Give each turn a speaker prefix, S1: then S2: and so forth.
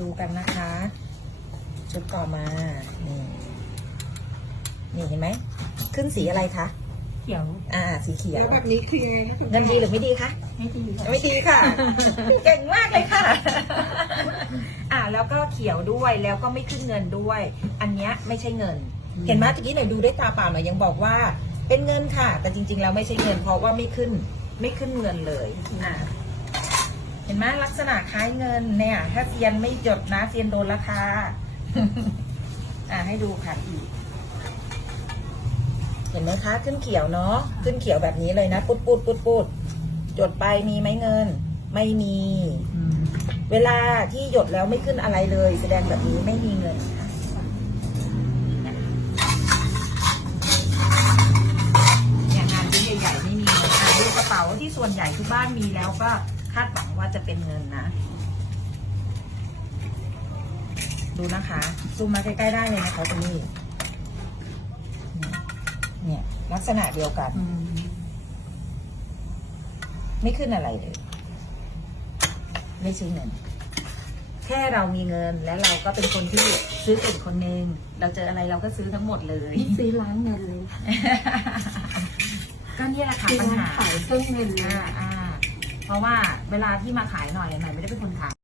S1: ดูกันนะคะ ชุดต่อมา นี่ นี่เห็นไหม ขึ้นสีอะไรคะ
S2: เขียว
S1: อ่า สีเขีย
S3: แล้ววแบบนี้คือยังไงนะคุณ
S1: เงินดีหรือไม่ดีคะ
S2: ไม่ดีค่ะ
S1: ไม่ดีค่ะ เก่งมากเลยค่ะ อ่า แล้วก็เขียวด้วย แล้วก็ไม่ขึ้นเงินด้วย อันเนี้ยไม่ใช่เงิน เห็นไหมตะกี้หน่อยดูด้วยตาเปล่าหน่อยยังบอกว่า เป็นเงินค่ะ แต่จริง ๆ แล้วไม่ใช่เงิน เพราะว่าไม่ขึ้น ไม่ขึ้นเงินเลย อ่าเห็นไหมลักษณะคล้ายเงินเนี่ย ถ้าเซียนไม่หยดนะเซียนโดนราคา อ่าให้ดูค่ะอีก เห็นไหมคะ ขึ้นเขียวเนาะขึ้นเขียวแบบนี้เลยนะปุดปุดปุดปุดหยดไปมีไหมเงิน ไม่มี เวลาที่หยดแล้วไม่ขึ้นอะไรเลย แสดงแบบนี้ไม่มีเงินค่ะเนี่ยงานชิ้นใหญ่ๆไม่มีเงินอะดูกระเป๋าที่ส่วนใหญ่ทุกบ้านมีแล้วก็ คาดหวังว่าจะเป็นเงินนะ ดูนะคะซูมมาใกล้ๆได้เลยนะคะตรงนี้เนี่ยลักษณะเดียวกัน ไม่ขึ้นอะไรเลย ไม่ซื้อเงิน แค่เรามีเงินและเราก็เป็นคนที่ซื้อเก่งคนหนึ่งเราเจออะไรเราก็ซื้อทั้งหมดเลย
S2: นี่ซื้อร้านเงินเลย
S1: ก็เนี่ยแหละค่ะ
S2: ซื้อ
S1: ปัญ
S2: ร้าน
S1: หา
S2: ขายเครื่องเงินเลย
S1: อ่าอ่า เพราะว่าเวลาที่มาขายหน่อยหน่อยไม่ได้เป็นคนขาย